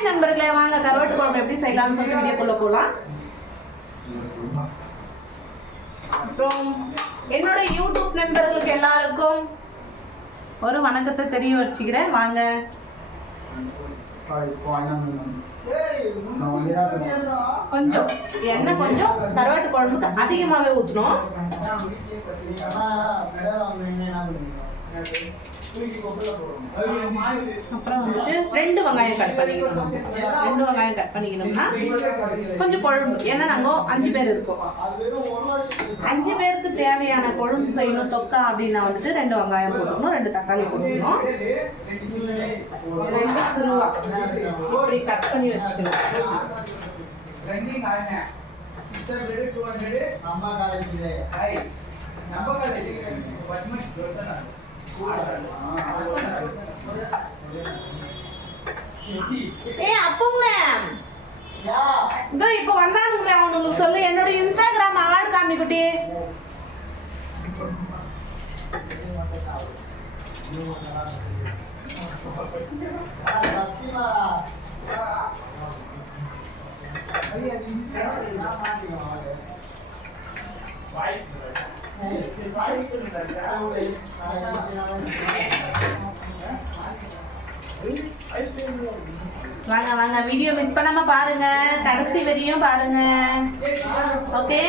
Hi நண்பர்களே, வாங்க கருவாட்டு குழம்பு எப்படி செய்யலாம்னு சொல்லி வீடியோக்குள்ள போகலாம். அப்புறம் என்னோட யூடியூப் நண்பர்களுக்கு எல்லாருக்கும் ஒரு வணக்கத்தை தெரிய வச்சுக்கிறேன். வாங்க. கொஞ்சம் எண்ணெய் கொஞ்சம் கருவாட்டு குழம்புக்கு அதிகமாகவே ஊற்றணும். அப்புறம் வந்துட்டு 2 வெங்காயம் கட் பண்ணிக்கணும். 2 வெங்காயம் கட் பண்ணிக்கணும்னா கொஞ்சம் குழம்பு, ஏன்னா நாங்கள் 5 பேர் இருக்கோம். 5 பேருக்கு தேவையான குழம்பு செய்யணும் தொக்கா அப்படின்னா வந்துட்டு 2 வெங்காயம் போட்டுக்கணும், 2 தக்காளி போட்டுக்கணும், 2 சிறுவா இப்படி கட் பண்ணி வச்சுக்கணும். இப்ப வந்தானுங்களே, அவனுங்களுக்கு சொல்லு என்னோட இன்ஸ்டாகிராம் ஆடு காமி குட்டி. வாங்க வாங்க, வீடியோ மிஸ் பண்ணாம பாருங்க, கடைசி வரையும் பாருங்க. ஓகே,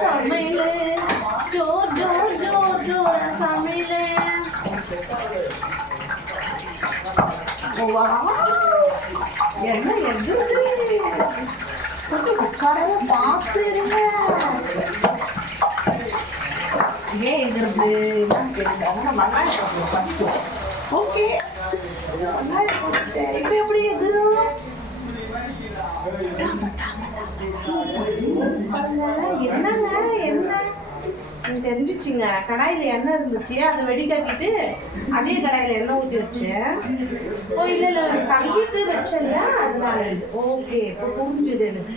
சமையலே ஜோர் ஜோர் ஜோர் ஜோர் சமையலே. என்ன எது கொஞ்சம் உட்காரவ பார்த்து இருங்க. ஏன் எங்கிறது கேட்டாங்க. வெங்காயம் போட்டு ஃபஸ்ட்டு. ஓகே, வெங்காயம் போட்டு இப்போ எப்படி எது என்னங்க என்ன தெரிஞ்சிச்சுங்க. கடாயில் எண்ணெய் இருந்துச்சு, அதை வெடிக்கட்டிட்டு அதே கடாயில் எண்ணெய் ஊற்றி வச்சேன். ஓ இல்லை இல்லை, கழுவிட்டு வச்சேங்க, அதனால. ஓகே, இப்போ புரிஞ்சுது எனக்கு.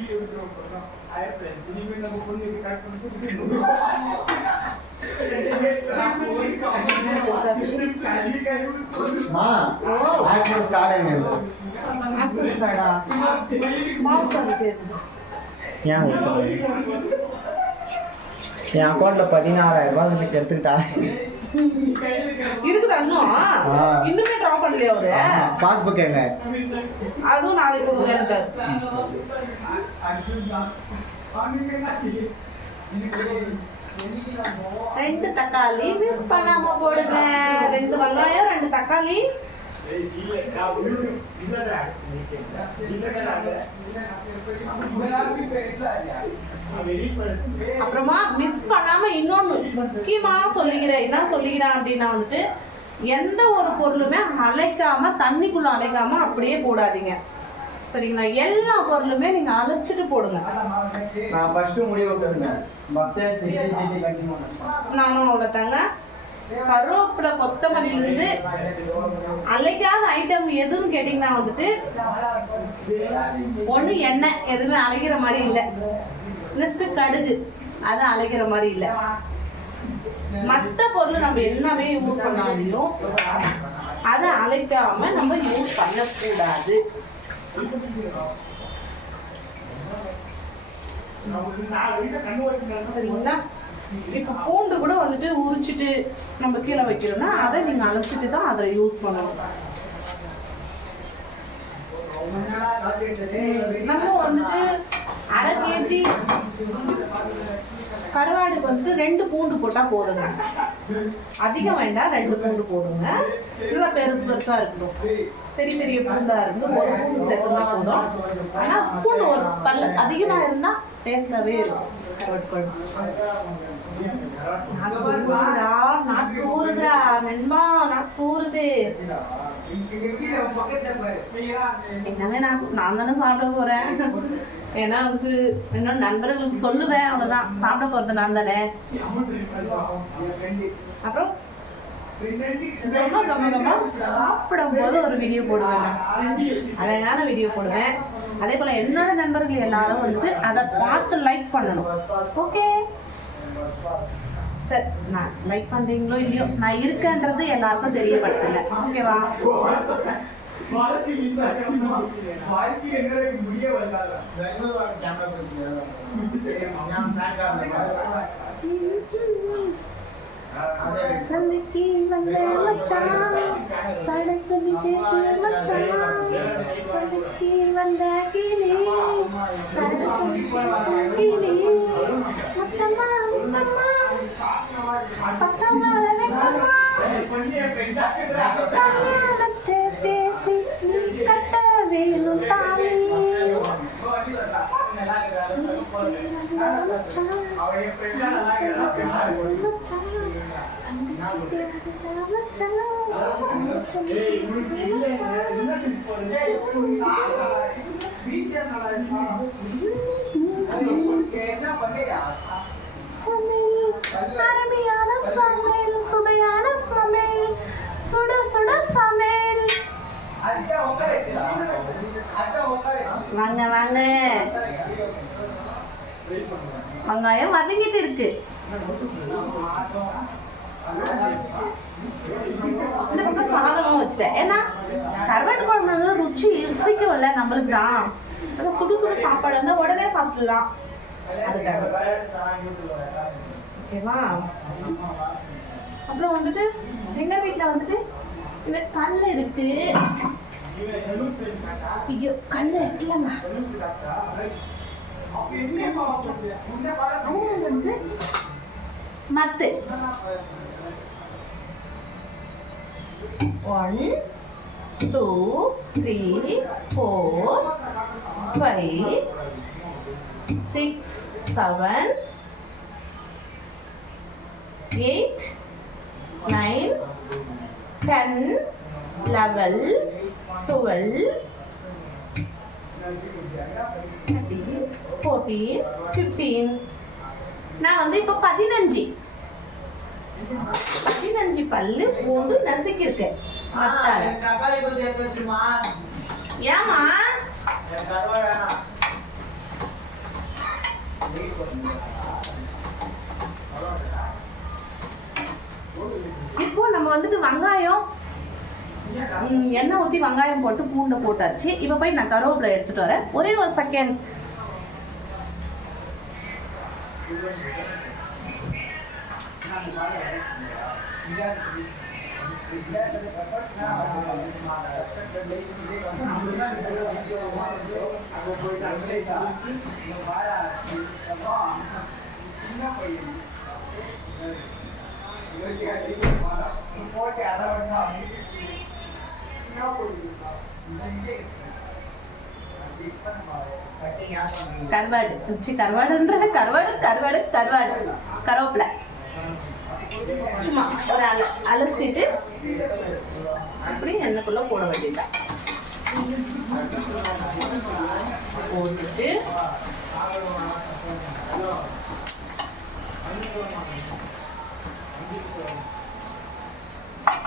என் அக்கௌண்ட்ல 16,000 ரூபாய் லிமிட் எடுத்துக்கிட்டாங்க. இருக்குதா இன்னும்? இன்னுமே ட்ரா பண்ணலையா அவரு? பாஸ்புக் எங்க? அதுவும் நாளைக்கு கொடுக்குறேன்ட்டாரு. 2 தக்காளி மிஸ் பண்ணாம போடுங்க. 2 வெங்காயம் 2 தக்காளி. அப்புறமா மிஸ் பண்ணாம இன்னொன்னு முக்கியமா சொல்லிக்கிறேன். என்ன சொல்லிக்கிறேன் அப்படின்னா வந்துட்டு, எந்த ஒரு பொருளுமே அழைக்காம, தண்ணிக்குள்ள அழைக்காம அப்படியே போடாதீங்க, சரிங்களா? எல்லா பொருளுமே நீங்க அழைச்சிட்டு போடுங்க. நான் ஃபர்ஸ்ட் முடிவு பண்ணிட்டேன். நானும் அவ்வளோதாங்க. கருவேப்பிலை, கொத்தமல்லியிலிருந்து அழைக்காத ஐட்டம் எதுன்னு கேட்டீங்கன்னா வந்துட்டு, ஒண்ணு எண்ணெய் எதுவுமே அழைக்கிற மாதிரி இல்லை. நெக்ஸ்ட் கடுகு, அது அழைக்கிற மாதிரி இல்லை. மற்ற பொருள் நம்ம எல்லாமே யூஸ் பண்ணாலையும் அதை அழைக்காம நம்ம யூஸ் பண்ணக்கூடாது. சரிங்களா? இப்போ பூண்டு கூட வந்துட்டு உரிச்சிட்டு நம்ம கீழே வைக்கிறோம்னா அதை நீங்க அழைச்சிட்டு தான் அதை யூஸ் பண்ணணும். நம்ம வந்துட்டு 1/2 kg கருவாடுக்கு வந்துட்டு 2 பூண்டு போட்டா போதுங்க. அதிகம் வேண்டாம், 2 பூண்டு போடுங்க. இல்லை பெருசு பெருசா இருக்கணும், பெரிய பெரிய பூண்டா இருந்து 1 பூண்டு சேர்த்துனா போதும். ஆனா பூண்டு ஒரு பல்லு அதிகமா இருந்தா டேஸ்டாவே இருக்கும் கருவாட்டு குழம்பு. நாக்கூறுதா நண்பா, நாக்கூறுது. என்னவே நான் தானே சாப்பிட போறேன். ஏன்னா வந்து என்னோட நண்பர்களுக்கு சொல்லுவேன், அவ்வளவுதான். சாப்பிட போறது நான் தானே. அப்புறம் சாப்பிடும் போது ஒரு வீடியோ போடுவேன், அழகான வீடியோ போடுவேன். அதே போல் என்னோட நண்பர்கள் எல்லாரும் வந்துட்டு அதை பார்த்து லைக் பண்ணணும். ஓகே, சரி, நான் லைக் பண்ணுறீங்களோ இல்லையோ, நான் இருக்கேன்றது எல்லாருக்கும் தெரியப்படுத்துங்க. ஓகேவா? சந்திக்கு வந்த மச்சான், சடை சொல்லி பேசிய மச்சான், சந்திக்கு வந்த கிளி, சடை சொல்லி பேசிய கிளி, முத்தம்மா முத்தம்மா பக்கமா வெக்கமா, கல்யாணத்தை பேசி நீ கட்ட வேணும் தாலி. அருமையான சமையல், சுவையான சமையல், சுட சுட சமையல். வாங்க வாங்க, வெங்காயம் வதங்கிட்டு இருக்கு. இந்த பக்கம் சாதமும் வச்சுட்டேன். ஏன்னா கருவாட்டு குழம்பு வந்து ருச்சி ருசிக்கும்ல நம்மளுக்கு தான். சுடு சுடு சாப்பாடு வந்து உடனே சாப்பிடலாம். அதுக்காக ஓகேவா? அப்புறம் வந்துட்டு எங்க வீட்டில் வந்துட்டு இந்த கல் இருக்கு. ஐயோ, கல் இருக்குல்லங்க. வந்து மத்து 1 2 3 4 5 6 7 8 9 10 11 12 13 14 15. நான் வந்து இப்போ 15 பல்லு பூண்டு நசுக்கிருக்கேன். ஏமா இப்போ நம்ம வந்துட்டு வெங்காயம் எண்ணெய் ஊற்றி வெங்காயம் போட்டு பூண்டை போட்டாச்சு. இப்போ போய் நான் கருவேப்பிலை எடுத்துட்டு வரேன். ஒரே ஒரு செகண்ட். கருவாடு கருவாடுன்ற கருவாடு கருவேப்பிலை சும்மா ஒரு அலசிட்டு அப்படி எண்ணெய்க்குள்ள போட வேண்டியதான். போட்டுட்டு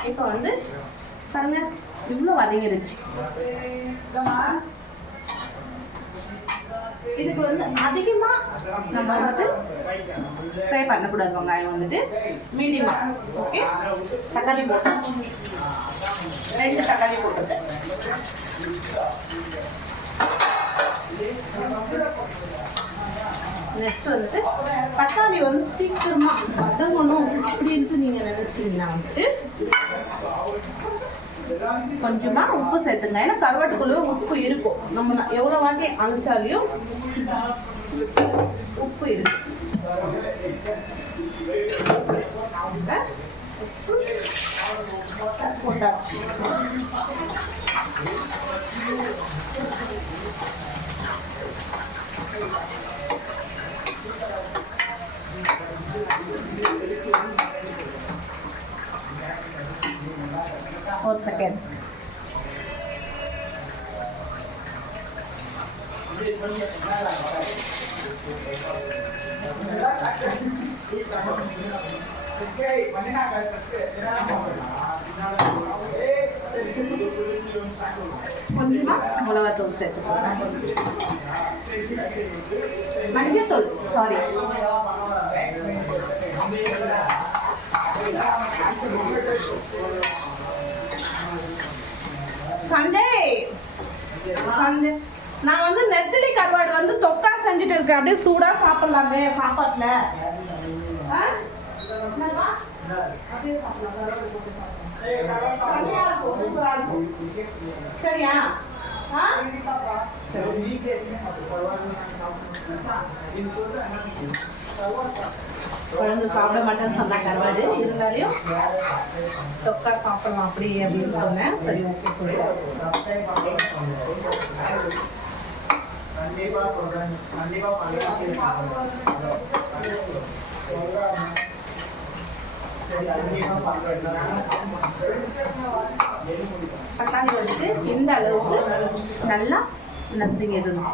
இப்போ வந்து பாருங்க இவ்வளோ வதங்கிருச்சு. இதுக்கு வந்து அதிகமா நம்ம வந்துட்டு ஃப்ரை பண்ணக்கூடாது. வெங்காயம் வந்துட்டு மீடியமா. ஓகே, தக்காளி போட்டு 2 தக்காளி போட்டுட்டேன். நெக்ஸ்ட் வந்துட்டு தக்காளி வந்து சீக்கிரமா வதங்கணும் அப்படின்ட்டு நீங்க நினைச்சீங்கன்னா வந்துட்டு கொஞ்சமா உப்பு சேர்த்துங்க. ஏன்னா கருவாட்டுக்குள்ள உப்பு இருக்கும். நம்ம எவ்வளவு வாட்டி அழைச்சாலையும் உப்பு இருக்கும். போட்டாச்சு. ஒரு செகண்ட். கொஞ்சமா மிளகாத்தூள் சேர்த்துக்கலாம். மஞ்சத்தூள் சாரி, சஞ்சய் சஞ்சய் நான் வந்து நெத்திலி கருவாடு வந்து தொக்கா செஞ்சுட்டு இருக்கேன். அப்படியே சூடா சாப்பிடலாமே சாப்பாட்டுல. சரியா? குழந்தை சாப்பிட மாட்டேன்னு சொன்னா கருவாடு, இருந்தாலையும் தொக்கா சாப்பிடலாம் அப்படி அப்படின்னு சொன்னேன். சரி ஓகே சொல்லுவேன். தக்காளி வந்துட்டு இந்த அளவுக்கு நல்லா நசுங்கிடணும்.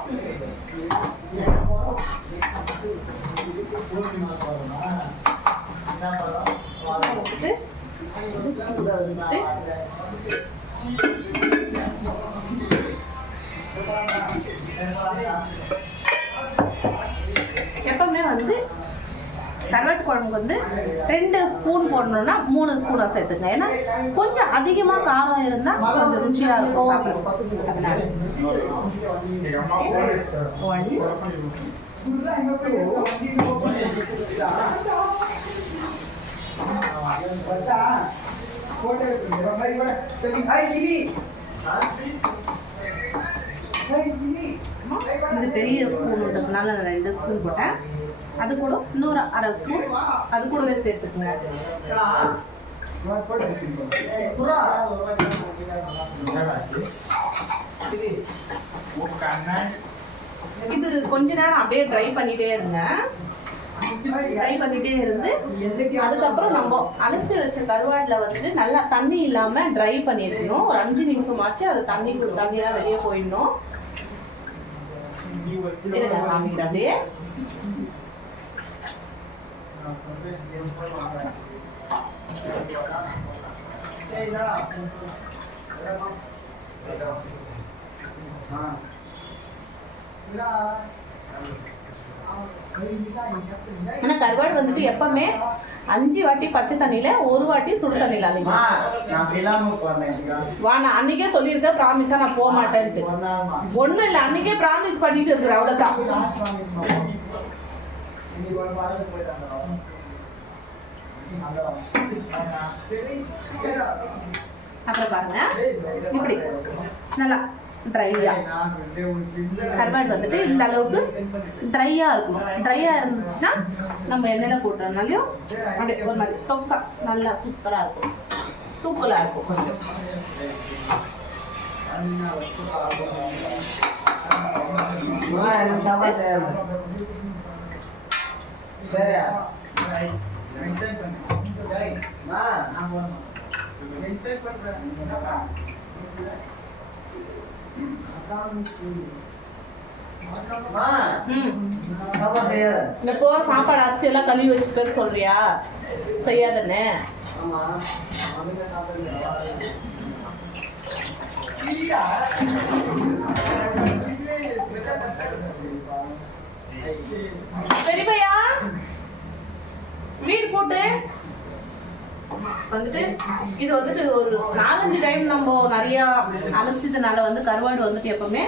எப்பவுமே வந்து கருவாட்டு குழம்புக்கு வந்து 2 ஸ்பூன் போடணும்னா 3 ஸ்பூனாக சேர்த்துங்க. ஏன்னா கொஞ்சம் அதிகமாக காரம் இருந்தால் கொஞ்சம் ருச்சியாக இருக்கும் சாப்பிட்றது. அதனால 1 இது பெரிய ஸ்பூன்றதுனால 2 ஸ்பூன் போட்டேன். அது கூட இன்னொரு 1/2 ஸ்பூன் அது கூடவே சேர்த்துக்குங்க. இது கொஞ்ச நேரம் அப்படியே ட்ரை பண்ணிட்டே இருங்க. ட்ரை பண்ணிட்டே இருந்து அதுக்கப்புறம் நம்ம அலசி வச்ச கருவாடுல வந்துட்டு நல்லா தண்ணி இல்லாம ட்ரை பண்ணிருக்கணும். ஒரு 5 நிமிஷமாச்சு அது தண்ணியெல்லாம் வெளியே போயிடணும். காமிக்கிறேன் அப்படியே. ஆனா கருவாடு வந்துட்டு எப்பவுமே 5 வாட்டி பச்சை தண்ணியில 1 வாட்டி சுடு தண்ணியில அலைங்க. நான் அன்னைக்கே சொல்லியிருக்கேன் ப்ராமிஸா நான் போக மாட்டேன்ட்டு. ஒண்ணும் இல்லை, அன்னைக்கே ப்ராமிஸ் பண்ணிட்டு இருக்கிறேன், அவ்வளவுதான். அப்புறம் பாருங்க இப்படி நல்லா ட்ரையா கருவாடு வந்துட்டு இந்த அளவுக்கு ட்ரையா இருக்கும். ட்ரையா இருந்துச்சுன்னா நம்ம எண்ணெயில போட்டுறதுனாலையும் அப்படியே ஒரு மாதிரி தொக்கா நல்லா சூப்பரா இருக்கும், தூக்கலா இருக்கும். கொஞ்சம் இப்போ சாப்பாடு அரிசி எல்லாம் கழுவி வச்சுட்டு சொல்றியா? செய்யாதண்ணே. பெரியப்பையா வீடு போட்டு வந்துட்டு இது வந்துட்டு ஒரு 4-5 டைம் நம்ம நிறைய அழைச்சதுனால வந்து கருவாடு வந்துட்டு எப்பவுமே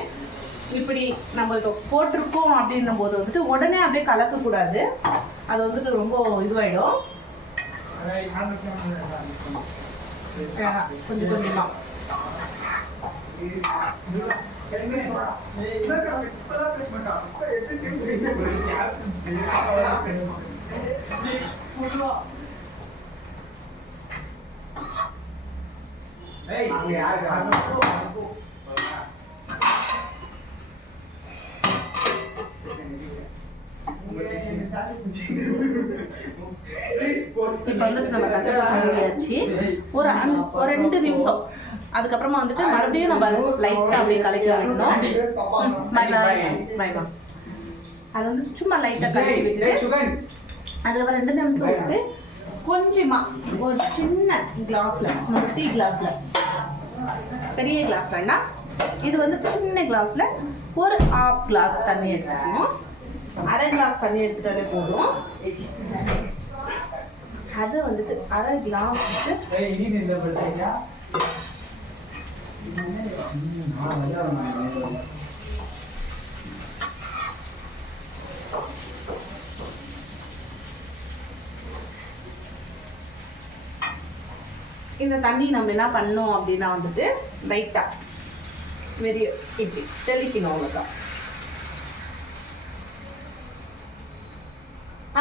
இப்படி நம்ம இப்போ போட்டிருக்கோம் அப்படின்னும் போது வந்துட்டு உடனே அப்படியே கலக்கக்கூடாது. அது வந்துட்டு ரொம்ப இதுவாயிடும். கொஞ்சம் கொஞ்சமா இப்போ வந்துட்டு நம்ம தக்காளி மூடியாச்சு. ஒரு 2 நிமிஷம் அதுக்கப்புறமா வந்துட்டு மறுபடியும் நம்ம லைட்டாக அப்படியே கலக்கி விடணும். அது வந்து சும்மா லைட்டாக கலக்கி விட்டுட்டு அதுக்கப்புறம் 2 நிமிஷம் விட்டு கொஞ்சமா ஒரு சின்ன கிளாஸ்ல, டீ கிளாஸ்ல பெரிய கிளாஸ் வேண்டாம். இது வந்து சின்ன கிளாஸ்ல ஒரு 1/2 கிளாஸ் தண்ணி எடுத்துக்கணும். 1/2 கிளாஸ் தண்ணி எடுத்துட்டாலே போதும். அது வந்துட்டு 1/2 கிளாஸ் இந்த தண்ணி நம்ம என்ன பண்ணோம் அப்படின்னா வந்துட்டு லைட்டா வெறிய இப்படி தெளிக்கணும் அவ்வளோக்கா.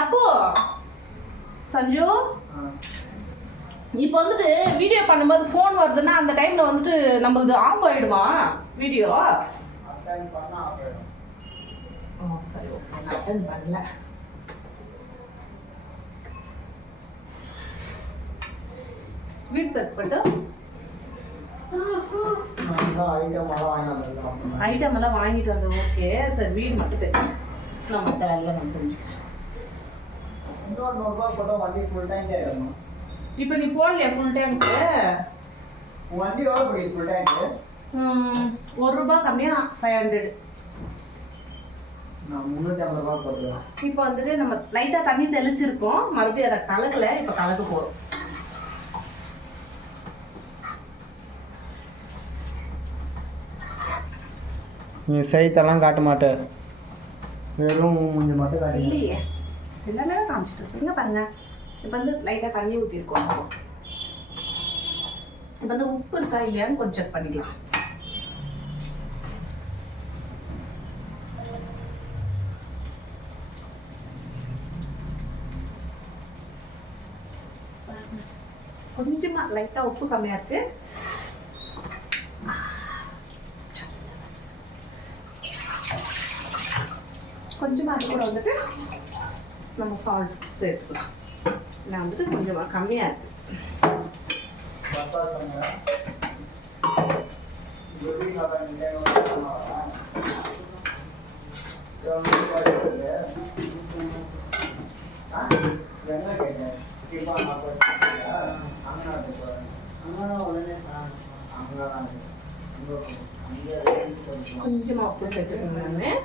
அப்போ சஞ்சு இப்போ வந்துட்டு வீடியோ பண்ணும்போது ஃபோன் வருதுன்னா அந்த டைம்ல வந்துட்டு நம்மளது ஆஃப் ஆயிடுமா வீடியோ? ஓ சரி ஓகே, நான் அட்டன் பண்ணல. வீடு தற்பட்டு ஐட்டம் எல்லாம் வாங்கிட்டு வந்தோம். ஓகே சார், வீடு மட்டும் தெரியும், நான் மற்ற வேலையில் நான் செஞ்சுக்கிறேன். இப்போ நீ போடலையா ஃபுல் டேங்க்கு? வண்டி எவ்வளோ ஃபுல் டேங்க்கு? ₹1 கம்மியா 500. நான் 350 ரூபா போடுறேன். இப்போ வந்துட்டு நம்ம லைட்டாக தண்ணி தெளிச்சிருக்கோம், மறுபடியும் அதை கலக்கல, இப்போ கலக்க போகிறோம். நீ சைத்தெல்லாம் காட்ட மாட்டேன், வெறும் கொஞ்சம் மட்டும் காட்டி. இல்லையே, எல்லாமே காமிச்சிட்டு இருக்கீங்க பாருங்க. இப்போ வந்து லைட்டாக தண்ணி ஊற்றிருக்கோம். இப்போ வந்து உப்பு இருக்கா இல்லையான்னு கொஞ்சம் செக் பண்ணிக்கலாம். கொஞ்சமா லைட்டா உப்பு கம்மியா இருக்கு. கொஞ்சமா அது கூட வந்துட்டு நம்ம சால்ட் சேர்த்துக்கலாம். நான் வந்துட்டு கொஞ்சமா கம்மியா இருக்கு. கொஞ்சமா உப்பு சேர்த்துக்கோங்க.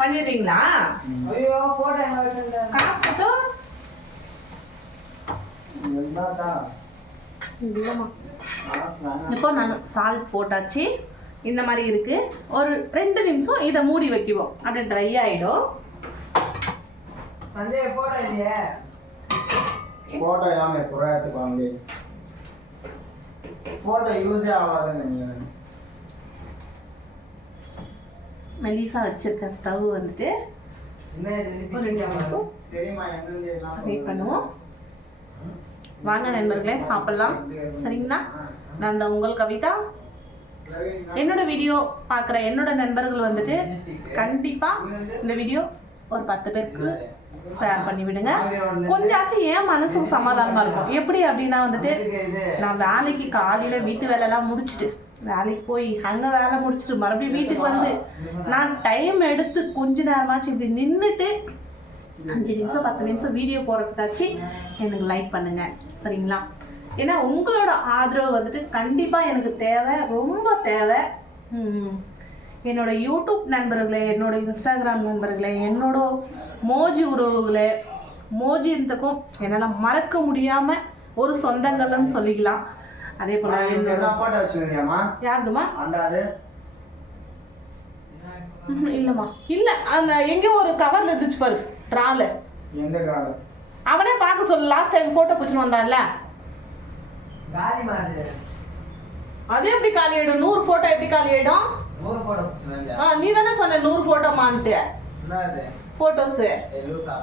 பண்ணிடுறீங்களா? காசு மட்டும் இப்போ நான் சால்ட் போட்டாச்சு. இந்த மாதிரி இருக்கு. ஒரு 2 நிமிஷம் இதை மூடி வைக்குவோம், அப்படியே ட்ரை ஆயிடும். சஞ்சய் போட்டோ இல்லையே, போட்டோ இல்லாம புறாயத்துக்கு வாங்கி போட்டோ யூஸே ஆகாதுன்னு நினைக்கிறேன். மெலிசா வச்சிருக்க ஸ்டவ் வந்துட்டு ஒரு 2 நிமிஷம் வெயிட் பண்ணுவோம். வாங்க நண்பர்களே, சாப்பிடலாம். சரிங்களா? நான் தான் உங்கள் கவிதா. என்னோட வீடியோ பார்க்குற என்னோட நண்பர்கள் வந்துட்டு கண்டிப்பாக இந்த வீடியோ ஒரு 10 பேருக்கு ஷேர் பண்ணி விடுங்க. கொஞ்சாச்சும் ஏன் மனசுக்கு சமாதானமாக இருக்கும். எப்படி அப்படின்னா வந்துட்டு நான் வேலைக்கு காலையில் வீட்டு வேலையெல்லாம் முடிச்சுட்டு வேலைக்கு போய் அங்கே வேலை முடிச்சுட்டு மறுபடியும் வீட்டுக்கு வந்து நான் டைம் எடுத்து கொஞ்ச நேரமாச்சு இப்படி நின்றுட்டு 5 நிமிஷம் 10 நிமிஷம் வீடியோ போடுறதுக்காச்சு எனக்கு லைக் பண்ணுங்க. சரிங்களா? ஏன்னா உங்களோட ஆதரவு வந்துட்டு கண்டிப்பாக எனக்கு தேவை, ரொம்ப தேவை. என்னோட யூடியூப் நண்பர்களே, என்னோட இன்ஸ்டாகிராம் நண்பர்களே, என்னோட மோஜி உறவுகளே, மோஜின்றதுக்கும் என்னால் மறக்க முடியாமல் ஒரு சொந்தங்கள்னு சொல்லிக்கலாம். அதே போல யாருதுமா? இல்லம்மா இல்ல, அந்த எங்கேயோ ஒரு கவர்ல இருந்துச்சு பாரு, ட்ரால. அவனே பார்க்க சொல்லு, லாஸ்ட் டைம் போட்டோ பிடிச்சுன்னு வந்தான்ல. அது எப்படி காலி ஆயிடும்? 100 போட்டோ எப்படி காலி ஆயிடும்? நூறு போட்டோ பிடிச்சிருந்தா நீ தானே சொன்ன 100 போட்டோ மான்ட்டு என்னது போட்டோஸ் லூசா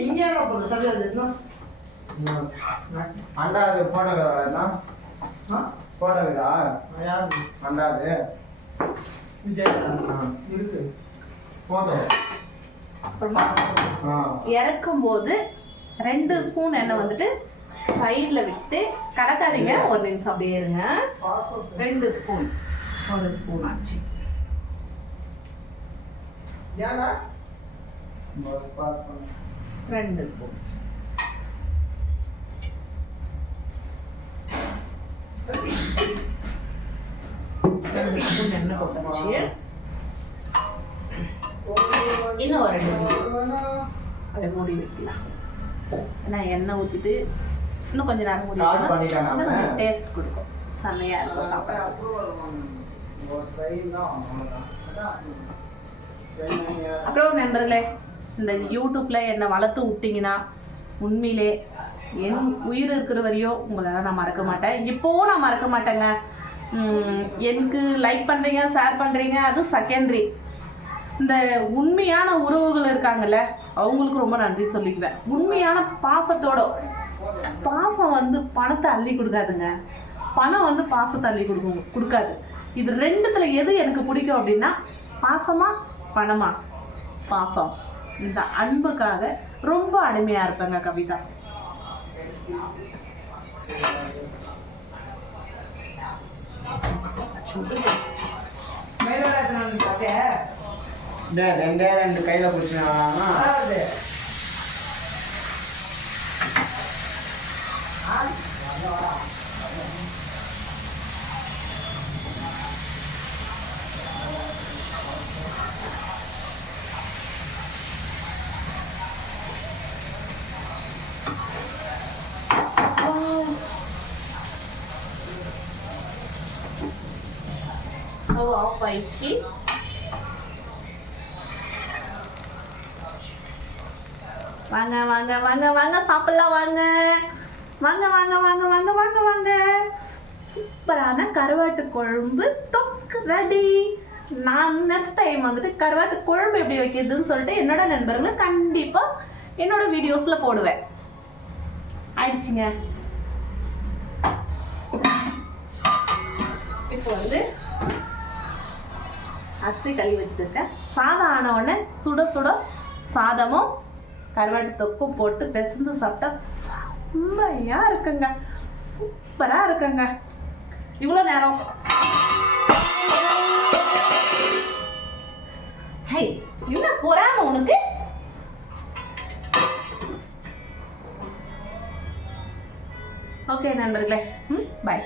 இங்கே சரியா அண்டாது போட்டோ கதா போட்டோ இதா அண்டாது இருக்கு போட்டோ அப்புறமா இறக்கும் போது 2 ஸ்பூன் எண்ணெய் வந்துட்டு சைடில் விட்டு கலக்காதீங்க. ஒரு நிமிஷம் அப்படியே இருங்க. 2 ஸ்பூன் 1 ஸ்பூன் ஆச்சு. ஏன்னா 2 ஸ்பூன் எண்ணெய் போட்டாச்சு. இன்னும் ஒரு 2 நிமிஷம் அதை மூடி வைக்கலாம். ஏன்னா எண்ணெய் ஊற்றிட்டு இன்னும் கொஞ்சம் நேரம் மூடி வச்சோம்னா டேஸ்ட் கொடுக்கும். செமையாக இருக்கும் சாப்பிட. அப்புறம் நண்பர்களே, இந்த யூடியூப்பில் என்னை வளர்த்து விட்டிங்கன்னா உண்மையிலே என் உயிர் இருக்கிற வரையும் உங்களால் நான் மறக்க மாட்டேன். இப்போவும் நான் மறக்க மாட்டேங்க. எனக்கு லைக் பண்ணுறீங்க, ஷேர் பண்ணுறீங்க, அது செகண்டரி. இந்த உண்மையான உறவுகள் இருக்காங்கல்ல, அவங்களுக்கு ரொம்ப நன்றி சொல்லிக்குவேன். உண்மையான பாசத்தோட, பாசம் வந்து பணத்தை அள்ளி கொடுக்காதுங்க, பணம் வந்து பாசத்தை அள்ளி கொடுக்காது. இது ரெண்டுத்துல எது எனக்கு பிடிக்கும் அப்படின்னா, பாசமா பணமா? பாசம். இந்த அன்புக்காக ரொம்ப அடிமையா இருப்பேங்க கவிதா. ரெண்டு கையில பிடிச்சினா ஆஃப் ஆயிடுச்சு. வாங்க வாங்க வாங்க வாங்க சாப்பிடலாம். வாங்க வாங்க வாங்க வாங்க வாங்க வாங்க வாங்க. சூப்பரான கருவாட்டு குழம்பு தொக்கு ரெடி. நான் நெக்ஸ்ட் டைம் வந்துட்டு கருவாட்டு குழம்பு எப்படி வைக்கிறதுன்னு சொல்லிட்டு என்னோட நண்பர்களை கண்டிப்பாக என்னோட வீடியோஸில் போடுவேன். ஆயிடுச்சுங்க. இப்போ வந்து அரிசி கழுவி வச்சுட்டு இருக்கேன். சாதம் ஆன உடனே சுட சுட சாதமும் கருவாட்டு தொக்கும் போட்டு பெசந்து சாப்பிட்டா செம்மையாக இருக்குங்க. சூப்பராக இருக்குங்க. இவ்வளோ நேரம் ஹை என்ன போறாம உனக்கு? ஓகே நண்பர்களே, பாய்.